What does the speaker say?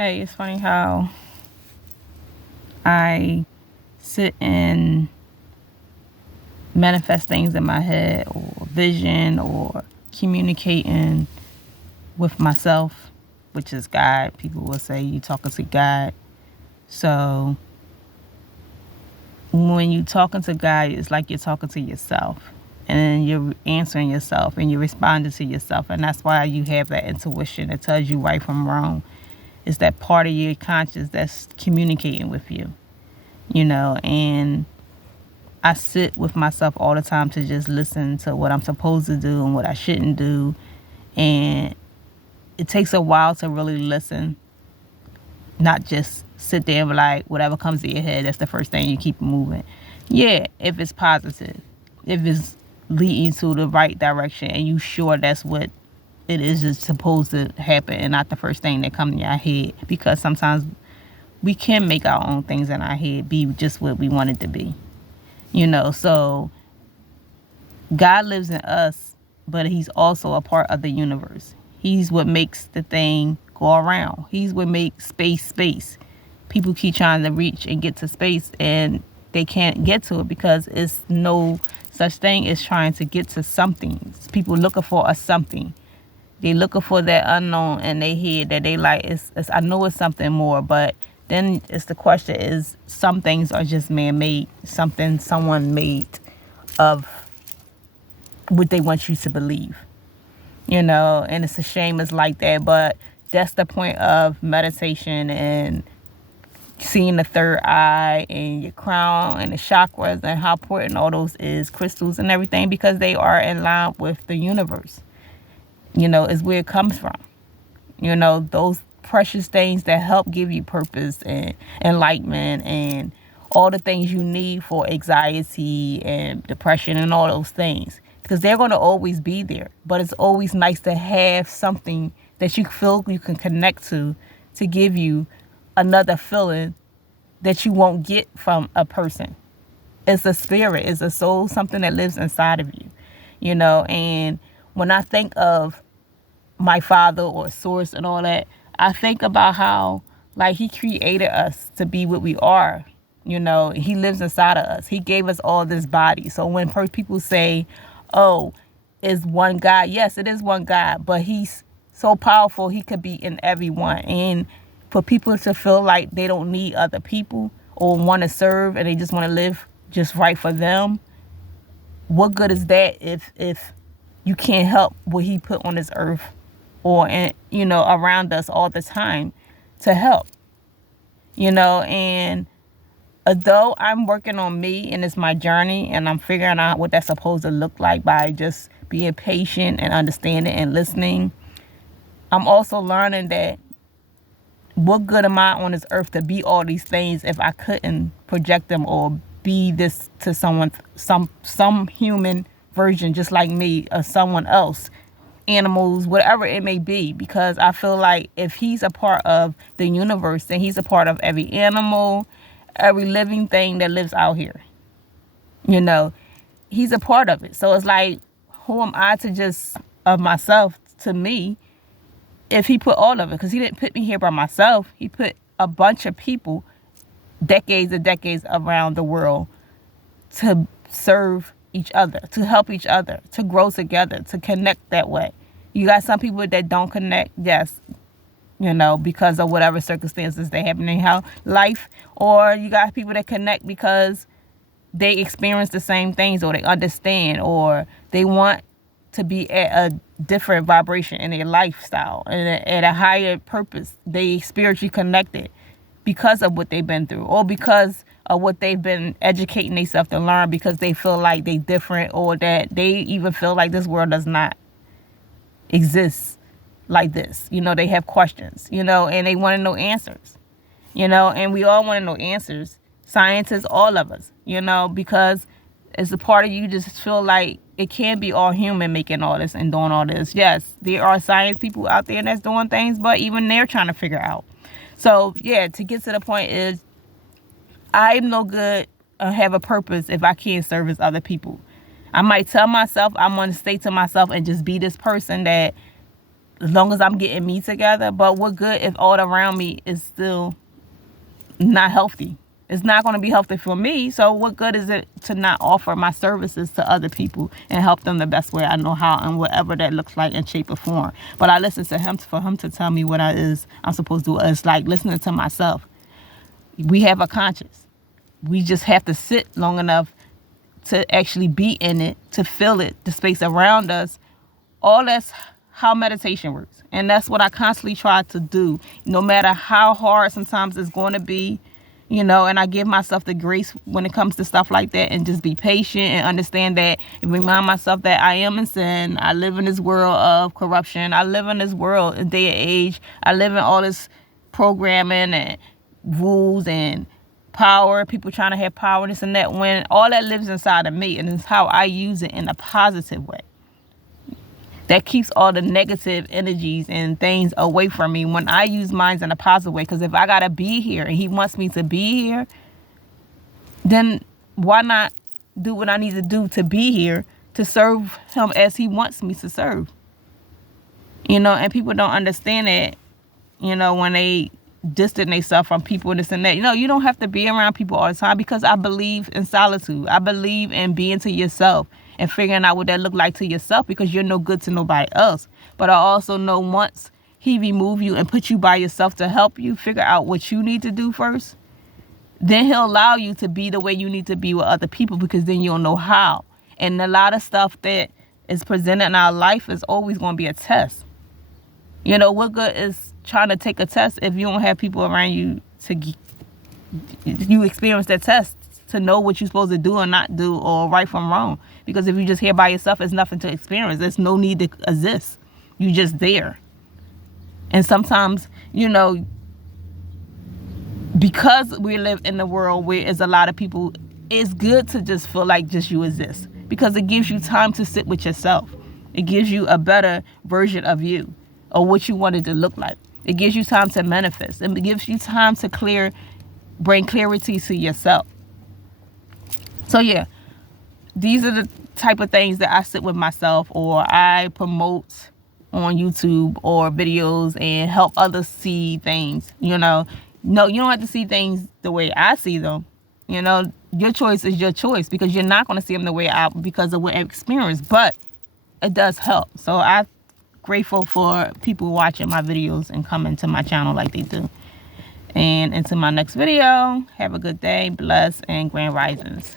Hey, it's funny how I sit and manifest things in my head or vision or communicating with myself, which is God. People will say you talking to God. So when you talking to God, it's like you're talking to yourself. And you're answering yourself and you're responding to yourself. And that's why you have that intuition that tells you right from wrong. It's that part of your conscious that's communicating with you, and I sit with myself all the time to just listen to what I'm supposed to do and what I shouldn't do. And it takes a while to really listen, not just sit there and be like, whatever comes to your head, that's the first thing you keep moving. Yeah, if it's positive, if it's leading to the right direction and you sure that's what it is supposed to happen and not the first thing that comes in your head. Because sometimes we can make our own things in our head be just what we want it to be. So God lives in us, but he's also a part of the universe. He's what makes the thing go around. He's what makes space. People keep trying to reach and get to space and they can't get to it because it's no such thing as trying to get to something. People looking for a something. They looking for that unknown in their head that they like. I know it's something more, but then it's the question is some things are just man-made, something someone made of what they want you to believe, and it's a shame it's like that, but that's the point of meditation and seeing the third eye and your crown and the chakras and how important all those is, crystals and everything, because they are in line with the universe, is where it comes from. Those precious things that help give you purpose and enlightenment and all the things you need for anxiety and depression and all those things, because they're going to always be there. But it's always nice to have something that you feel you can connect to give you another feeling that you won't get from a person. It's a spirit, it's a soul, something that lives inside of you, and when I think of my father or source and all that, I think about how like he created us to be what we are. He lives inside of us. He gave us all this body. So when people say, oh, is one God? Yes, it is one God, but he's so powerful he could be in everyone. And for people to feel like they don't need other people or want to serve and they just want to live just right for them, what good is that if you can't help what he put on this earth or around us all the time to help, and although I'm working on me and it's my journey and I'm figuring out what that's supposed to look like by just being patient and understanding and listening, I'm also learning that what good am I on this earth to be all these things if I couldn't project them or be this to someone, some human version just like me or someone else, animals, whatever it may be. Because I feel like if he's a part of the universe, then he's a part of every animal, every living thing that lives out here. He's a part of it. So it's like, who am I to just of myself to me if he put all of it? Because he didn't put me here by myself. He put a bunch of people, decades and decades around the world, to serve each other, to help each other, to grow together, to connect that way. You got some people that don't connect, yes, because of whatever circumstances they have in their life. Or you got people that connect because they experience the same things or they understand or they want to be at a different vibration in their lifestyle and at a higher purpose. They spiritually connected because of what they've been through or because of what they've been educating themselves to learn, because they feel like they different or that they even feel like this world does not exist like this. They have questions, and they want to know answers, and we all want to know answers. Scientists, all of us, because it's a part of you just feel like it can't be all human making all this and doing all this. Yes, there are science people out there that's doing things, but even they're trying to figure out. So, yeah, to get to the point is I'm no good have a purpose if I can't service other people. I might tell myself I'm going to stay to myself and just be this person that as long as I'm getting me together. But what good if all around me is still not healthy? It's not going to be healthy for me. So what good is it to not offer my services to other people and help them the best way I know how, and whatever that looks like in shape or form? But I listen to him for him to tell me what I'm supposed to do. It's like listening to myself. We have a conscience. We just have to sit long enough to actually be in it, to feel it, the space around us. All that's how meditation works. And that's what I constantly try to do, no matter how hard sometimes it's going to be. And I give myself the grace when it comes to stuff like that, and just be patient and understand that, and remind myself that I am in sin. I live in this world of corruption. I live in this world in day and age. I live in all this programming and rules and power, people trying to have power, this and that, when all that lives inside of me, and it's how I use it in a positive way. That keeps all the negative energies and things away from me when I use mine in a positive way. Because if I got to be here and he wants me to be here, then why not do what I need to do to be here, to serve him as he wants me to serve? And people don't understand it, when they distance themselves from people and this and that. You don't have to be around people all the time, because I believe in solitude. I believe in being to yourself and figuring out what that look like to yourself, because you're no good to nobody else. But I also know once he remove you and put you by yourself to help you figure out what you need to do first, then he'll allow you to be the way you need to be with other people, because then you'll know how. And a lot of stuff that is presented in our life is always going to be a test. What good is trying to take a test if you don't have people around you you experience that test to know what you're supposed to do or not do, or right from wrong? Because if you're just here by yourself, there's nothing to experience. There's no need to exist. You're just there. And sometimes, because we live in the world where there's a lot of people, it's good to just feel like just you exist, because it gives you time to sit with yourself. It gives you a better version of you, or what you wanted to look like. It gives you time to manifest. It gives you time to bring clarity to yourself. So yeah, these are the type of things that I sit with myself, or I promote on YouTube or videos, and help others see things. No, you don't have to see things the way I see them. Your choice is your choice, because you're not going to see them the way because of what I've experienced, but it does help. So I'm grateful for people watching my videos and coming to my channel like they do. And until my next video, have a good day, bless, and grand risings.